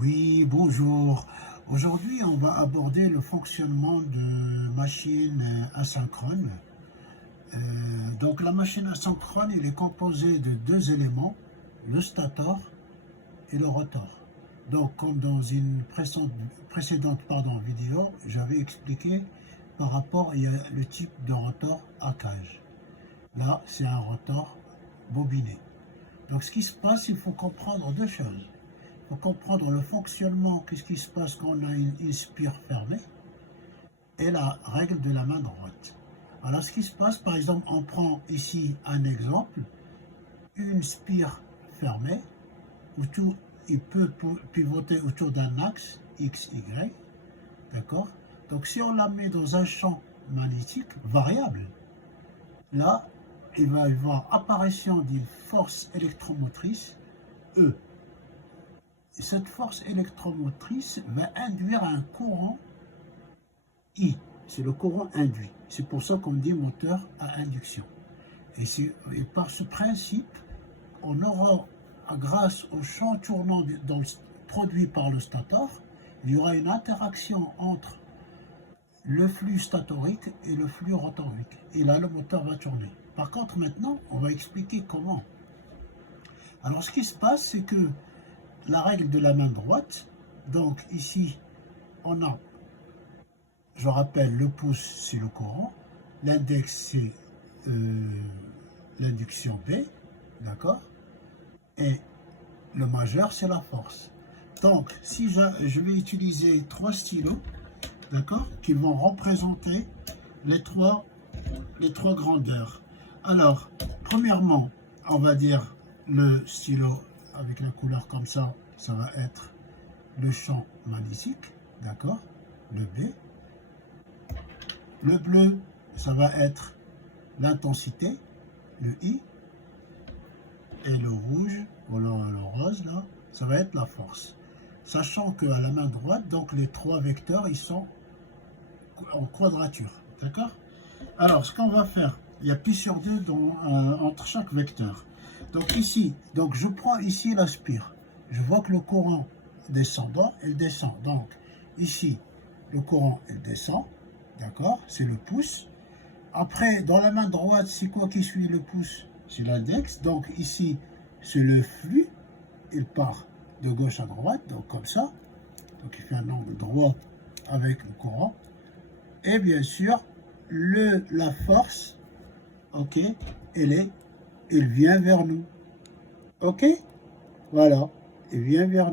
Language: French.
Oui, bonjour. Aujourd'hui, on va aborder le fonctionnement de machines asynchrones. Donc, la machine asynchrone, elle est composée de deux éléments, le stator et le rotor. Donc, comme dans une précédente vidéo, j'avais expliqué par rapport à le type de rotor à cage. Là, c'est un rotor bobiné. Donc, ce qui se passe, il faut comprendre deux choses. Pour comprendre le fonctionnement, qu'est-ce qui se passe quand on a une spire fermée, et la règle de la main droite. Alors, ce qui se passe, par exemple, on prend ici un exemple, une spire fermée, où tout, il peut pivoter autour d'un axe X, Y, d'accord? Donc, si on la met dans un champ magnétique variable, là, il va y avoir apparition d'une force électromotrice, E. Et cette force électromotrice va induire un courant I. C'est le courant induit. C'est pour ça qu'on dit moteur à induction. Et par ce principe, on aura, grâce au champ tournant produit par le stator, il y aura une interaction entre le flux statorique et le flux rotorique. Et là, le moteur va tourner. Par contre, maintenant, on va expliquer comment. Alors, ce qui se passe, c'est que la règle de la main droite, donc ici, on a, je rappelle, le pouce, c'est le courant, l'index, c'est l'induction B, d'accord, et le majeur, c'est la force. Donc, si je vais utiliser trois stylos, d'accord, qui vont représenter les trois grandeurs. Alors, premièrement, on va dire le stylo avec la couleur comme ça va être le champ magnétique, d'accord, le B. Le bleu, ça va être l'intensité, le I. Et le rouge, ou le rose, là, ça va être la force. Sachant qu'à la main droite, donc les trois vecteurs, ils sont en quadrature, d'accord? Alors, ce qu'on va faire, il y a pi sur 2 entre chaque vecteur. Donc ici, donc je prends ici la spire. Je vois que le courant descendant, il descend. Donc ici, le courant, il descend. D'accord? C'est le pouce. Après, dans la main droite, c'est quoi qui suit le pouce? C'est l'index. Donc ici, c'est le flux. Il part de gauche à droite, donc comme ça. Donc il fait un angle droit avec le courant. Et bien sûr, la force, ok, il vient vers nous. Ok? Voilà, il vient vers nous.